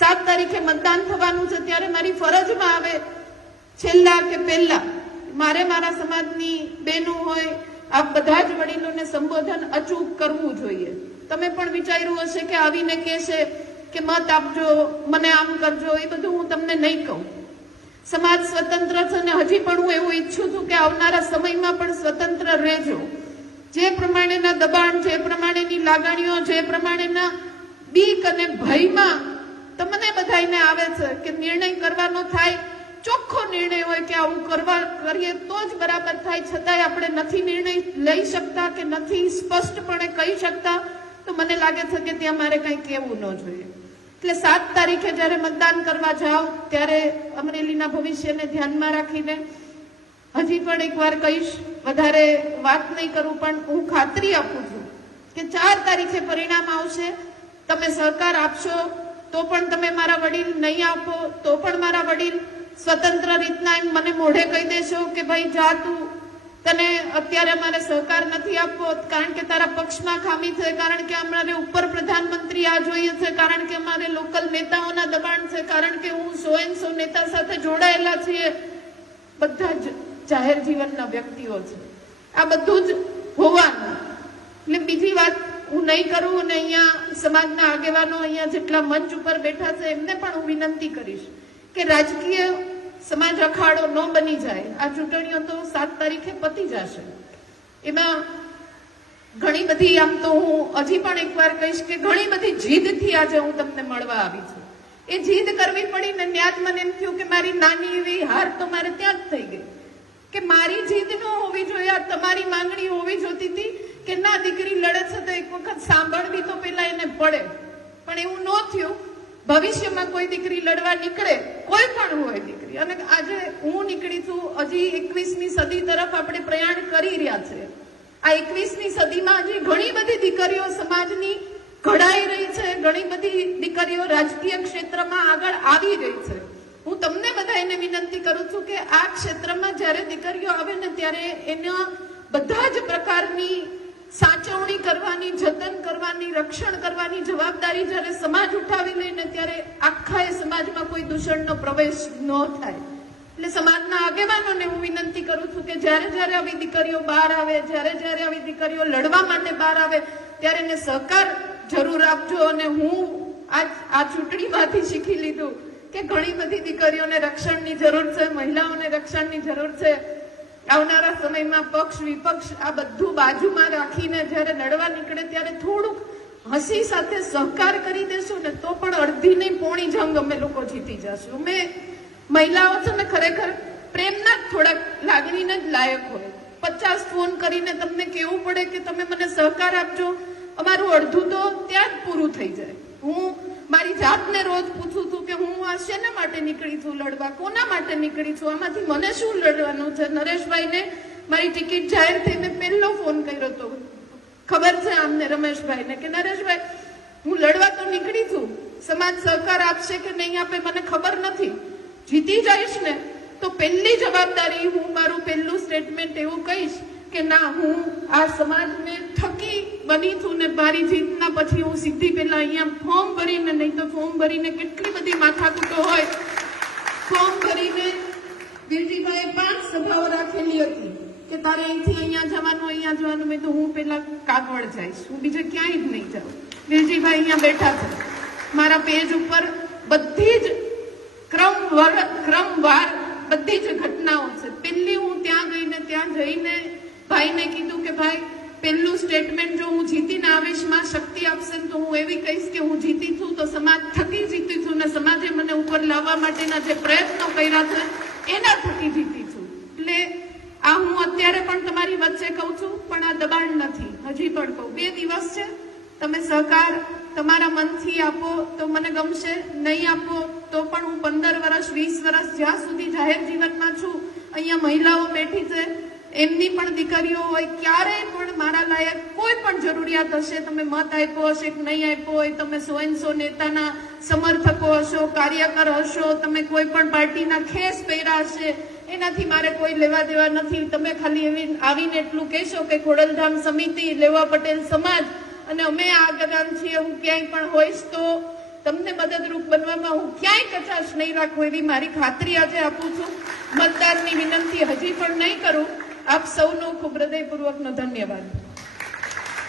સાત તારીખે મતદાન થવાનું છે, ત્યારે મારી ફરજમાં આવે છેલ્લા કે પહેલા. મારે મારા સમાજની બહેનો હોય, આ બધા જ વડીલોને સંબોધન અચૂક કરવું જોઈએ. તમે પણ વિચાર્યું હશે કે આવીને કહેશે કે મત આપજો, મને આમ કરજો, એ બધું હું તમને નહીં કહું. સમાજ સ્વતંત્ર છે અને હજી પણ હું એવું ઈચ્છું છું કે આવનારા સમયમાં પણ સ્વતંત્ર રહેજો. જે પ્રમાણેના દબાણ, જે પ્રમાણેની લાગણીઓ, જે પ્રમાણેના બીક અને ભયમાં તમને બધાને આવે છે કે નિર્ણય કરવાનો થાય, ચોખ્ખો નિર્ણય હોય કે આવું કરવા કરીએ તો જ બરાબર થાય, છતાંય આપણે નથી નિર્ણય લઈ શકતા કે નથી સ્પષ્ટપણે કહી શકતા, તો મને લાગે છે કે ત્યાં મારે કંઈ કહેવું ન જોઈએ. એટલે સાત તારીખે જ્યારે મતદાન કરવા જાઓ, ત્યારે અમરેલીના ભવિષ્યને ધ્યાનમાં રાખીને હજી પણ એકવાર કહીશ, વધારે વાત નહીં કરું, પણ હું ખાતરી આપું છું કે ચાર તારીખે પરિણામ આવશે, તમે સહકાર આપશો તો પણ તમે મારા વડીલ નહીં આપો, તો પણ મારા વડીલ સ્વતંત્ર રીતના એમ મને મોઢે કહી દેશો કે ભાઈ, જા તું. તને અત્યારે અમારે સહકાર નથી આપવો, કારણ કે તારા પક્ષમાં ખામી છે, કારણ કે અમારે ઉપર પ્રધાનમંત્રી આ જોઈએ છે, કારણ કે અમારે લોકલ નેતાઓના દબાણ છે, કારણ કે હું સો એન સો નેતા સાથે જોડાયેલા છીએ. બધા જ જાહેર જીવનના વ્યક્તિઓ છે. આ બધું જ હોવાનું. એટલે બીજી વાત હું નહીં કરું અને અહીંયા સમાજના આગેવાનો અહીંયા જેટલા મંચ ઉપર બેઠા છે, એમને પણ હું વિનંતી કરીશ કે રાજકીય સમાજ અખાડો ન બની જાય. આ ચૂંટણીઓ તો સાત તારીખે પતી જશે. એમાં ઘણી બધી, આમ તો હું હજી પણ એકવાર કહીશ કે ઘણી બધી જીદથી આજે હું તમને મળવા આવી છું. એ જીદ કરવી પડી ને ત્યાં મને એમ થયું કે મારી નાની એવી હાર તો મારે ત્યાં જ થઈ ગઈ. કે મારી જીદ ન હોવી જોઈએ તમારી માંગણી હોવી જોતી હતી. કે ના, દીકરી લડે છે તો એક વખત સાંભળવી તો પેલા એને પડે. પણ એવું ન થયું. ભવિષ્યમાં કોઈ દીકરી લડવા નીકળે, કોઈ પણ હોય દીકરી. અને આજે હું નીકળી છું, હજી એકવીસમી સદી તરફ આપણે પ્રયાણ કરી રહ્યા છે. આ એકવીસમી સદીમાં હજી ઘણી બધી દીકરીઓ સમાજની ઘડાઈ રહી છે, ઘણી બધી દીકરીઓ રાજકીય ક્ષેત્રમાં આગળ આવી રહી છે. હું તમને બધા એને વિનંતી કરું છું કે આ ક્ષેત્રમાં જ્યારે દીકરીઓ આવે ને ત્યારે એના બધા જ પ્રકારની સાચવણી કરવાની, જતન કરવાની, રક્ષણ કરવાની જવાબદારી જ્યારે સમાજ ઉઠાવી લે ને ત્યારે આખા એ સમાજમાં કોઈ દૂષણનો પ્રવેશ ન થાય. એટલે સમાજના આગેવાનોને હું વિનંતી કરું છું કે જ્યારે જ્યારે આવી દીકરીઓ બહાર આવે, જ્યારે જ્યારે આવી દીકરીઓ લડવા માટે બહાર આવે, ત્યારે એને સહકાર જરૂર આપજો અને હું આજ, આ ચૂંટણીમાંથી શીખી લીધું કે ઘણી બધી દીકરીઓને રક્ષણની જરૂર છે, મહિલાઓને રક્ષણની જરૂર છે. આવનારા સમયમાં પક્ષ, વિપક્ષ આ બધું બાજુમાં રાખીને જ્યારે લડવા નીકળે ત્યારે થોડુંક હસી સાથે સહકાર કરી દેશું ને તો પણ અડધી નહીં પોણી જંગ અમે લોકો જીતી જશું. અમે મહિલાઓ છે ને ખરેખર પ્રેમના જ થોડાક લાગણીને જ લાયક હોય. પચાસ ફોન કરીને તમને કેવું પડે કે તમે મને સહકાર આપજો. અમારું અડધું તો ત્યાં જ પૂરું થઈ જાય. હું મારી રોજ પૂછું છું કે હું આ શેના માટે નીકળી છું લડવા? કોના માટે નીકળી છું? આમાંથી મને શું લડવાનું છે? નરેશભાઈને મારી ટિકિટ જાહેર થઈ મેં પહેલો ફોન કર્યો હતો ખબર છે આમને રમેશભાઈને કે નરેશભાઈ, હું લડવા તો નીકળી છું. સમાજ સહકાર આપશે કે નહીં આપે મને ખબર નથી. જીતી જઈશ ને તો પહેલી જવાબદારી હું મારું પહેલું સ્ટેટમેન્ટ એવું કહીશ કે ના, હું આ સમાજને થકી બની છું ને મારી જીતના પછી હું સીધી પહેલા અહીંયા ફોર્મ ભરીને, નહીં તો ફોર્મ ભરીને કેટલી બધી માથાકૂટો હોય. ફોર્મ ભરીને દિલજીભાઈએ પાંચ સભાઓ રાખેલી હતી કે તારે અહીંથી અહીંયા જવાનું અહીંયા જવાનું મેં તો હું પહેલા કાગવડ જઈશ. હું બીજે ક્યાંય જ નહીં જાઉં. દિલજીભાઈ અહીંયા બેઠા છે. મારા પેજ ઉપર બધી જ ક્રમ ક્રમવાર બધી જ ઘટનાઓ છે. પહેલી હું ત્યાં ગઈને ત્યાં જઈને ભાઈને કીધું કે ભાઈ પહેલું સ્ટેટમેન્ટ જો હું જીતીને આવીશમાં શક્તિ આપશે તો હું એવી કહીશ કે હું જીતી છું, તો સમાજ થકી જીતી છું ને સમાજે મને ઉપર લાવવા માટેના જે પ્રયત્નો કર્યા છે, એના થકી જીતી છું. એટલે આ હું અત્યારે પણ તમારી વચ્ચે કહું છું, પણ આ દબાણ નથી. હજી પણ કહું. બે દિવસ છે. તમે સહકાર તમારા મનથી આપો તો મને ગમશે. નહીં આપો તો પણ હું પંદર વર્ષ, વીસ વર્ષ જ્યાં સુધી જાહેર જીવનમાં છું, અહીંયા મહિલાઓ બેઠી છે, એમની પણ દીકરીઓ હોય, ક્યારેય મારા લાયક કોઈ પણ જરૂરિયાત હશે, તમે મત આપ્યો હશે કે નહીં આપ્યો હોય, તમે સો નેતાના સમર્થકો હશો, કાર્યકર હશો, તમે કોઈ પણ પાર્ટીના ખેસ પહેર્યા હશે, એનાથી મારે કોઈ લેવા દેવા નથી. તમે ખાલી એવી આવીને એટલું કહેશો કે ખોડલધામ સમિતિ, લેવા પટેલ સમાજ, અને અમે આગળ છીએ, હું ક્યાંય પણ હોઈશ તો તમને મદદરૂપ બનવામાં હું ક્યાંય કચાશ નહીં રાખું એવી મારી ખાતરી આજે આપું છું. મતદારની વિનંતી હજી પણ નહીં કરું. આપ સૌનો ખૂબ હૃદયપૂર્વકનો ધન્યવાદ.